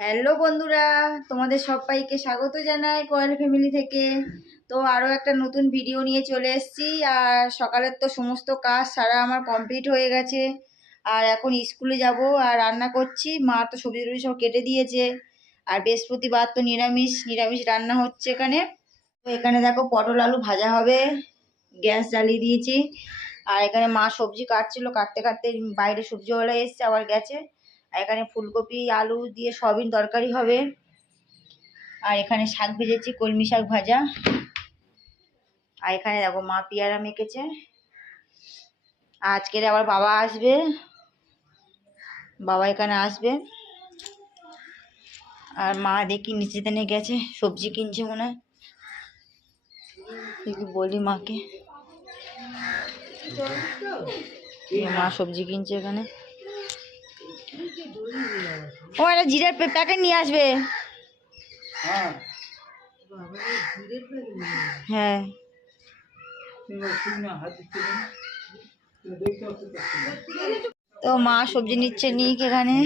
Hello বন্ধুরা, তোমাদের সবাইকে স্বাগত জানাই কয়েল ফ্যামিলি থেকে। তো আরও একটা নতুন ভিডিও নিয়ে চলে এসেছি, আর সকালের তো সমস্ত কাজ সারা আমার কমপ্লিট হয়ে গেছে। আর এখন স্কুলে যাব আর রান্না করছি, মা তো সবজি টবজি সব কেটে দিয়েছে, আর বৃহস্পতিবার তো নিরামিষ নিরামিষ রান্না হচ্ছে এখানে। তো এখানে দেখো পটল আলু ভাজা হবে, গ্যাস জ্বালিয়ে দিয়েছি। আর এখানে মা সবজি কাটছিল, কাটতে কাটতে বাইরে সবজিওয়ালা এসছে, আবার গেছে। এখানে ফুলকপি, আলু দিয়ে সয়াবিন তরকারি হবে। আর এখানে শাক ভেজেছি, কলমি শাক ভাজা। আর এখানে দেখো মা পেয়ারা মেখেছে। আজকের আবার বাবা আসবে। বাবা এখানে আসবে। আর মা দেখি নিচে তেনে গেছে, সবজি কিনছে মনে হয়। বলি মাকে? মা সবজি কিনছে এখানে। ও একটা জিরার প্যাকেট নিয়ে আসবে। হ্যাঁ। তো মা সবজি নিচ্ছে নিক এখানে।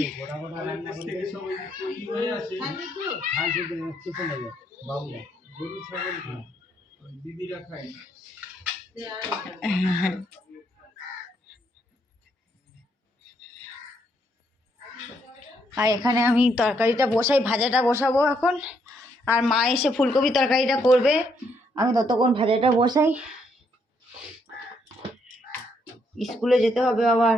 দিদিরা খায় আর এখানে আমি তরকারিটা বসাই, ভাজাটা বসাবো এখন। আর মা এসে ফুলকপি তরকারিটা করবে। আমি ততক্ষণ ভাজাটা বসাই। স্কুলে যেতে হবে আবার।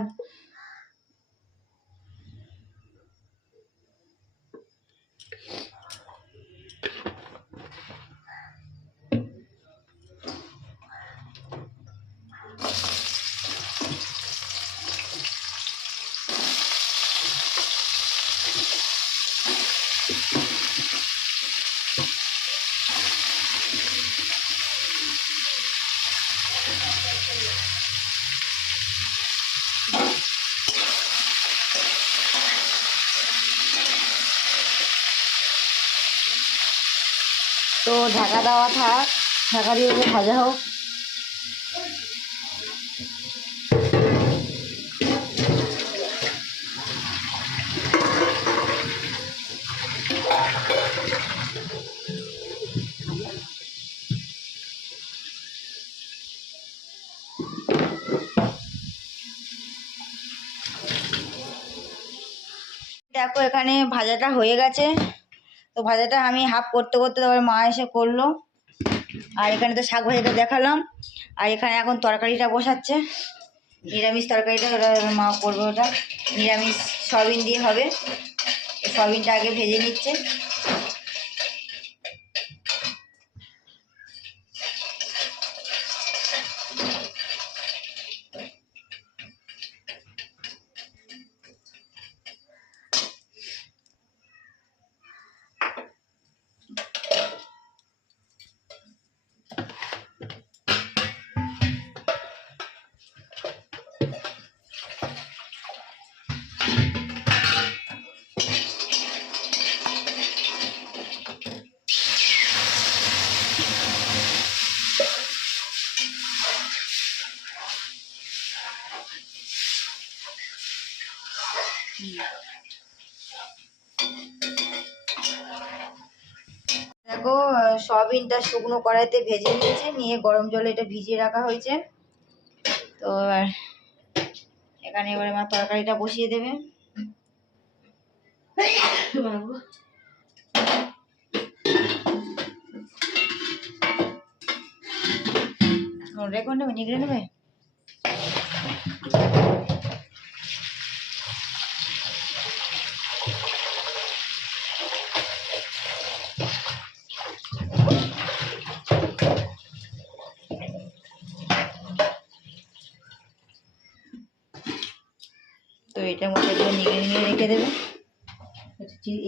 দেওয়া থাক ঢাকা দিয়ে ভাজা হোক। দেখো এখানে ভাজাটা হয়ে গেছে। তো ভাজাটা আমি হাফ করতে করতে তারপরে মা এসে করল। আর এখানে তো শাক ভাজাটা দেখালাম। আর এখানে এখন তরকারিটা বসাচ্ছে। নিরামিষ তরকারিটা ওটা মা করবে ওটা। নিরামিষ সয়াবিন দিয়ে হবে। সয়াবিনটা আগে ভেজে নিচ্ছে। দেখো সয়াবিনটা শুকনো কড়াইতে ভেজে নিয়েছে, নিয়ে গরম জলে এটা ভিজিয়ে রাখা হয়েছে। তো এবার এখানে এবারে আমার তরকারিটা বসিয়ে দেবে। রেখে নেবে নিগড়ে নেবে এটার মধ্যে এগুলো নিগড়ে নিয়ে রেখে দেবে।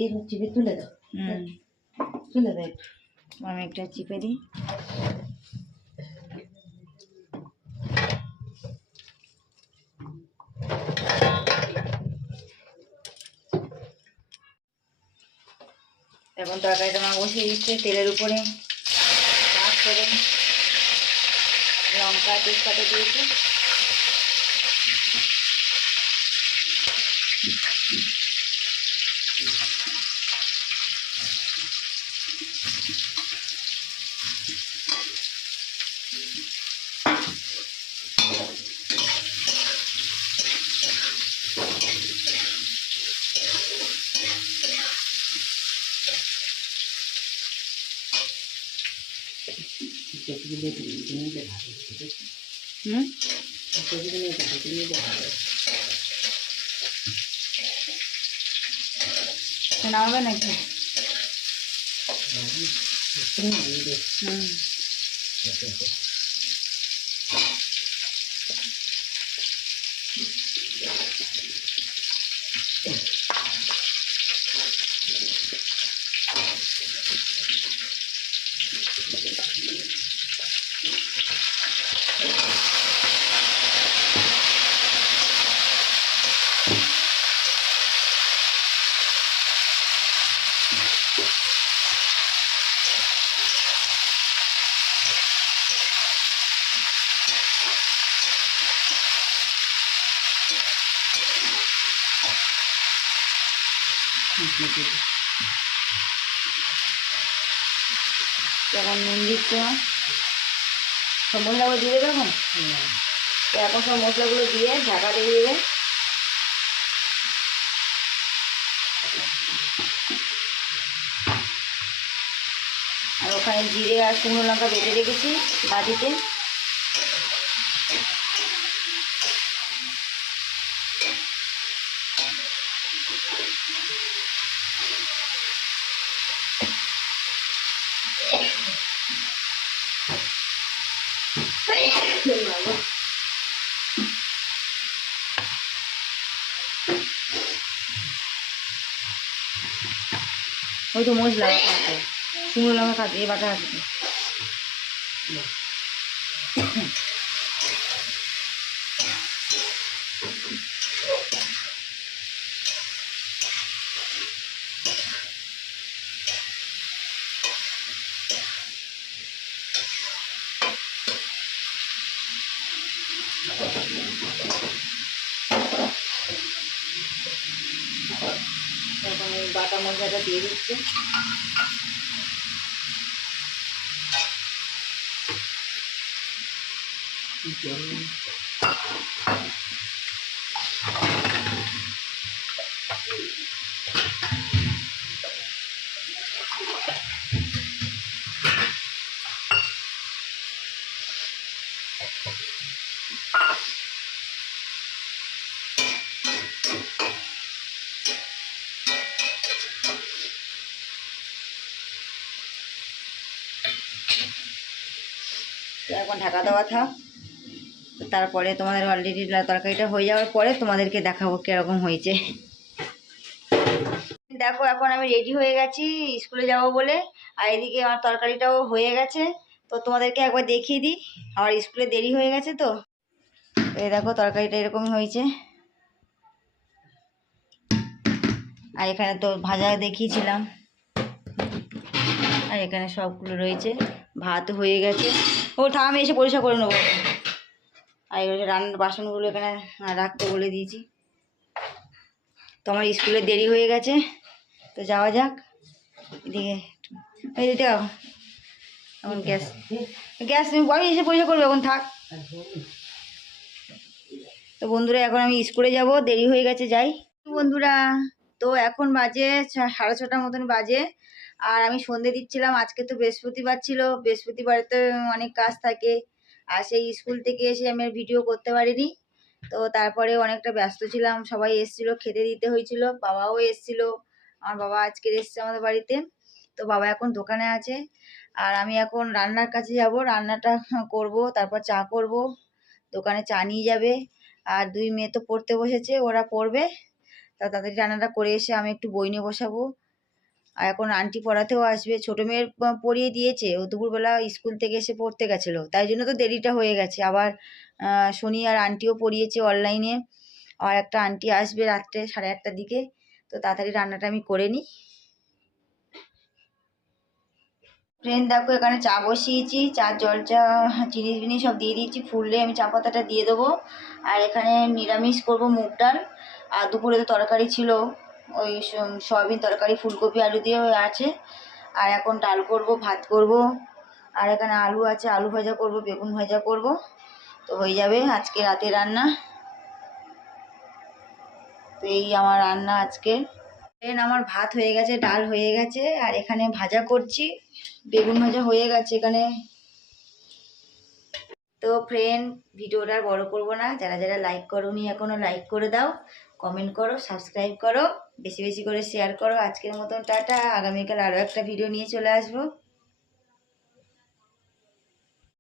এই চিপে তুলে দাও। হুম। তুলে দাও একটু আমি একটা চিপে দিই। এখন তরকারিটা মা বসিয়ে দিচ্ছে তেলের উপরে করে। লঙ্কা তেজপাতা দিয়েছে। সেগুলো তুমি দেখা হুম নাকি দিয়ে নুন দিচ্ছে সব মশলাগুলো দিয়ে দেবে এখন? এখন সব মশলাগুলো দিয়ে ঢাকা দিয়ে দেবে। আর ওখানে জিরে আর শুকনো লঙ্কা বেটে রেখেছি বাটিতে। ওই তো মশলা আছে শুকনো লঙ্কা খাতে এই বাটা আছে। এখন বাটা মশলাটা দিয়ে দিচ্ছে। তো এখন ঢাকা দেওয়া থাক। তারপরে তোমাদের অলরেডি তরকারিটা হয়ে যাওয়ার পরে তোমাদেরকে দেখাবো কীরকম হয়েছে। দেখো, এখন আমি রেডি হয়ে গেছি, স্কুলে যাব বলে। আর এদিকে আমার তরকারিটাও হয়ে গেছে। তো তোমাদেরকে একবার দেখিয়ে দিই। আমার স্কুলে দেরি হয়ে গেছে তো। এই দেখো, তরকারিটা এরকম হয়েছে। আর এখানে তো ভাজা দেখিয়েছিলাম। আর এখানে সবগুলো রয়েছে। ভাত হয়ে গেছে। ও থাম এসে পরিষ্কার করে নেব। আর রান্নার বাসনগুলো এখানে রাখতে বলে দিয়েছি। তো আমার স্কুলে দেরি হয়ে গেছে, তো যাওয়া যাক। এদিকে এই দিতে এখন গ্যাস গ্যাস তুমি বাড়ি এসে পরিষ্কার করবে, এখন থাক। তো বন্ধুরা, এখন আমি স্কুলে যাব, দেরি হয়ে গেছে, যাই। বন্ধুরা, তো এখন বাজে সাড়ে ছটার মতন বাজে। আর আমি সন্ধে দিচ্ছিলাম, আজকে তো বৃহস্পতিবার ছিল, বৃহস্পতিবারে তো অনেক কাজ থাকে। আর সেই স্কুল থেকে এসে আমি ভিডিও করতে পারিনি। তো তারপরে অনেকটা ব্যস্ত ছিলাম, সবাই এসেছিল, খেতে দিতে হয়েছিল, বাবাও এসেছিল, আমার বাবা আজকে এসছে আমাদের বাড়িতে। তো বাবা এখন দোকানে আছে। আর আমি এখন রান্নার কাছে যাব, রান্নাটা করব, তারপর চা করব। দোকানে চা নিয়ে যাবে। আর দুই মেয়ে তো পড়তে বসেছে, ওরা পড়বে। তা তাদের রান্নাটা করে এসে আমি একটু বই নিয়ে বসাবো। আর এখন আন্টি পড়াতেও আসবে। ছোটো মেয়ের পড়িয়ে দিয়েছে। ও দুপুরবেলা স্কুল থেকে এসে পড়তে গেছিল। তাই জন্য তো দেরিটা হয়ে গেছে। আবার শনি আর আন্টিও পড়িয়েছে অনলাইনে। আর একটা আন্টি আসবে রাত্রে সাড়ে আটটার দিকে। তো তাড়াতাড়ি রান্নাটা আমি করে নিই। ফ্রেন্ড দেখো, এখানে চা বসিয়েছি। চা, জল, চা চিনি ফিনি সব দিয়ে দিয়েছি। ফুললে আমি চা পাতাটা দিয়ে দেবো। আর এখানে নিরামিষ করব মুগ ডাল। আর দুপুরে তো তরকারি ছিল। ওই সয়াবিন তরকারি, ফুলকপি, আলু দিয়ে আছে। আর এখন ডাল করব, ভাত করব। আর এখানে আলু আছে, আলু ভাজা করব, বেগুন ভাজা করব। তো হয়ে যাবে আজকে রাতে রান্না। তো এই আমার রান্না আজকে। দেন আমার ভাত হয়ে গেছে, ডাল হয়ে গেছে, আর এখানে ভাজা করছি। বেগুন ভাজা হয়ে গেছে এখানে। তো ফ্রেন্ড ভিডিওটা বড় করব না। যারা যারা লাইক করোনি এখনও লাইক করে দাও। কমেন্ট করো সাবস্ক্রাইব করো। বেশি বেশি করে শেয়ার করো। আজকের মতন টাটা। আগামীকাল আরও একটা ভিডিও নিয়ে চলে আসব।